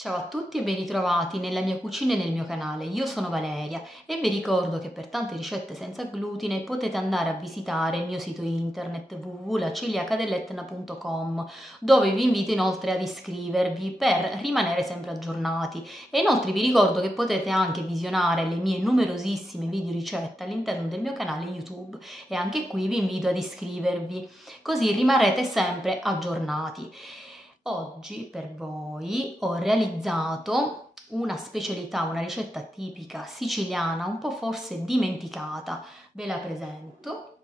Ciao a tutti e ben ritrovati nella mia cucina e nel mio canale. Io sono Valeria e vi ricordo che per tante ricette senza glutine potete andare a visitare il mio sito internet www.laciliacadelletna.com, dove vi invito inoltre ad iscrivervi per rimanere sempre aggiornati. E inoltre vi ricordo che potete anche visionare le mie numerosissime video ricette all'interno del mio canale YouTube, e anche qui vi invito ad iscrivervi, così rimarrete sempre aggiornati. Oggi per voi ho realizzato una specialità, una ricetta tipica siciliana, un po' forse dimenticata. Ve la presento.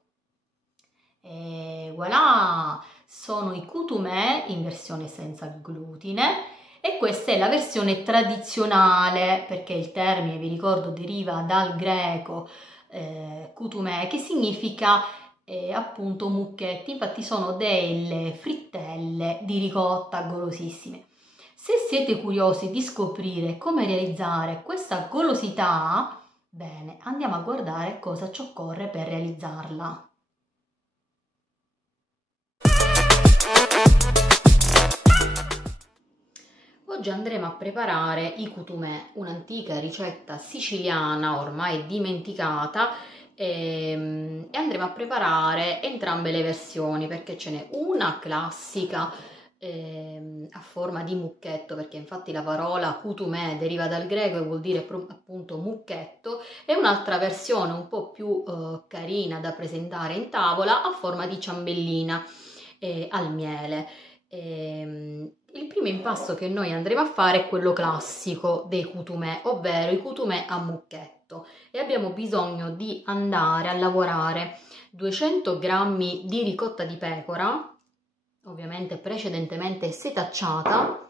E voilà! Sono i cutumè in versione senza glutine e questa è la versione tradizionale, perché il termine, vi ricordo, deriva dal greco cutumè, che significa appunto mucchetti. Infatti sono delle frittelle di ricotta golosissime. Se siete curiosi di scoprire come realizzare questa golosità, bene, andiamo a guardare cosa ci occorre per realizzarla. Oggi andremo a preparare i cutumè, un'antica ricetta siciliana ormai dimenticata, e andremo a preparare entrambe le versioni, perché ce n'è una classica a forma di mucchetto, perché infatti la parola cutumè deriva dal greco e vuol dire appunto mucchetto, e un'altra versione un po' più carina da presentare in tavola a forma di ciambellina al miele. Il primo impasto che noi andremo a fare è quello classico dei cutumè, ovvero i cutumè a mucchetto, e abbiamo bisogno di andare a lavorare 200 g di ricotta di pecora, ovviamente precedentemente setacciata,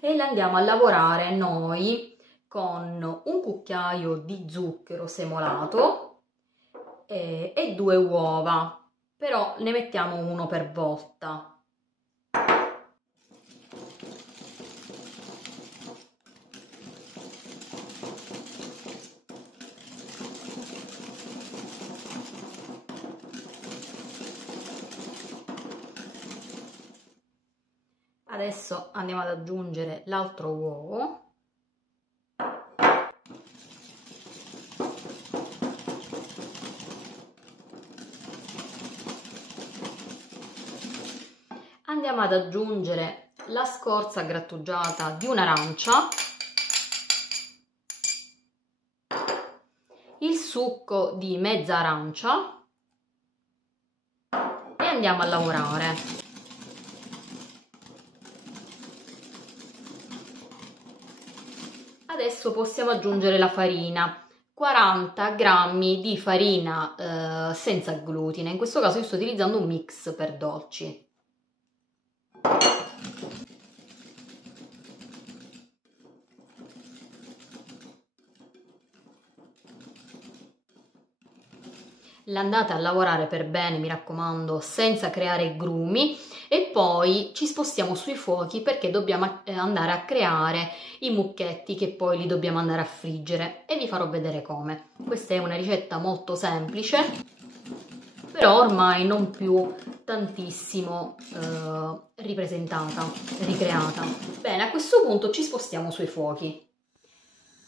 e la andiamo a lavorare noi con un cucchiaio di zucchero semolato e 2 uova, però ne mettiamo uno per volta. Adesso andiamo ad aggiungere l'altro uovo. Andiamo ad aggiungere la scorza grattugiata di un'arancia, il succo di mezza arancia e andiamo a lavorare. Adesso possiamo aggiungere la farina, 40 g di farina senza glutine. In questo caso io sto utilizzando un mix per dolci. L'andate a lavorare per bene, mi raccomando, senza creare grumi, e poi ci spostiamo sui fuochi perché dobbiamo andare a creare i mucchetti che poi li dobbiamo andare a friggere, e vi farò vedere come. Questa è una ricetta molto semplice, però ormai non più tantissimo ripresentata, ricreata. Bene, a questo punto ci spostiamo sui fuochi.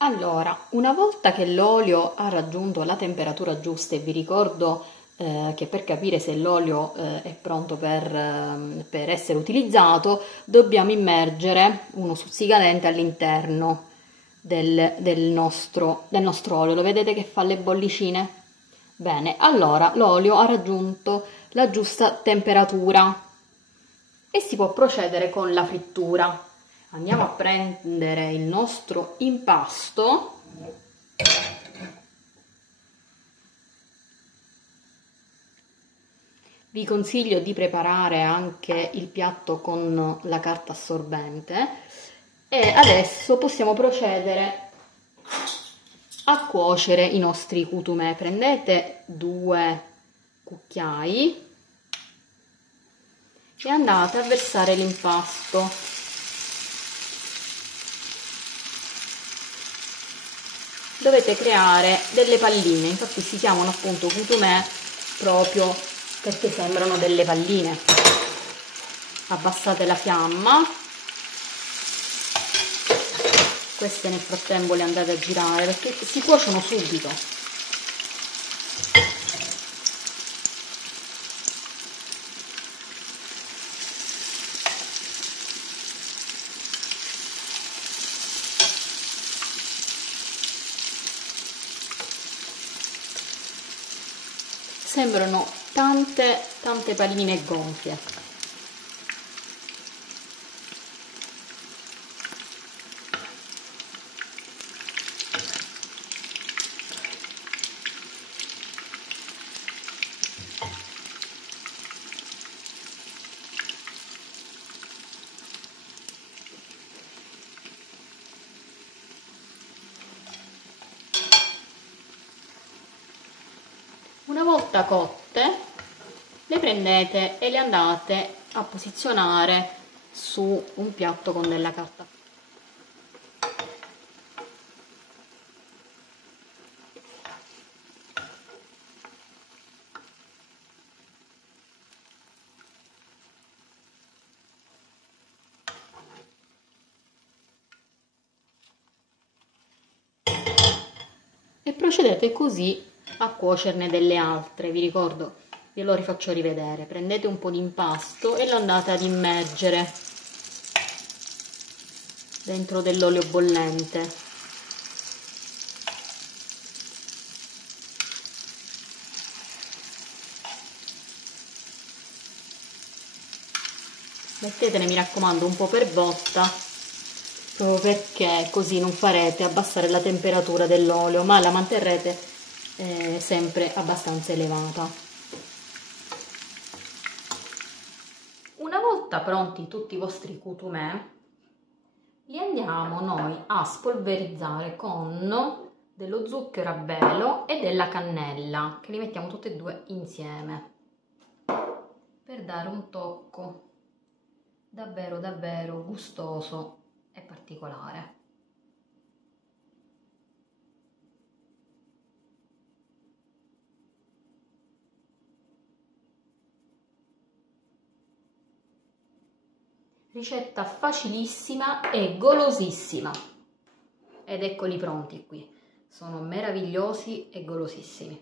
Allora, una volta che l'olio ha raggiunto la temperatura giusta, e vi ricordo che per capire se l'olio è pronto per essere utilizzato, dobbiamo immergere uno stuzzicadente all'interno del nostro olio. Lo vedete che fa le bollicine? Bene, allora l'olio ha raggiunto la giusta temperatura e si può procedere con la frittura. Andiamo a prendere il nostro impasto . Vi consiglio di preparare anche il piatto con la carta assorbente, e adesso possiamo procedere a cuocere i nostri cutumè. Prendete 2 cucchiai e andate a versare l'impasto. dovete creare delle palline, infatti si chiamano appunto coutumè proprio perché sembrano delle palline. Abbassate la fiamma, queste nel frattempo le andate a girare perché si cuociono subito. Sembrano tante palline gonfie. Una volta cotte, le prendete e le andate a posizionare su un piatto con della carta. E procedete così a cuocerne delle altre. Vi ricordo, ve lo rifaccio rivedere, prendete un po' di impasto e lo andate ad immergere dentro dell'olio bollente. Mettetene, mi raccomando, un po' per volta, proprio perché così non farete abbassare la temperatura dell'olio, ma la manterrete sempre abbastanza elevata. Una volta pronti tutti i vostri coutumè, li andiamo noi a spolverizzare con dello zucchero a velo e della cannella, che li mettiamo tutti e due insieme per dare un tocco davvero gustoso e particolare. Ricetta facilissima e golosissima. Ed eccoli pronti qui. Sono meravigliosi e golosissimi.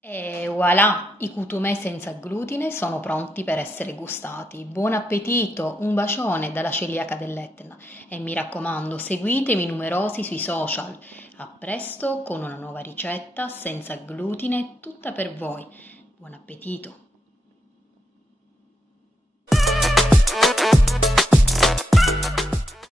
E voilà, i coutumè senza glutine sono pronti per essere gustati. Buon appetito, un bacione dalla celiaca dell'Etna e mi raccomando, seguitemi numerosi sui social. A presto con una nuova ricetta senza glutine tutta per voi. Buon appetito!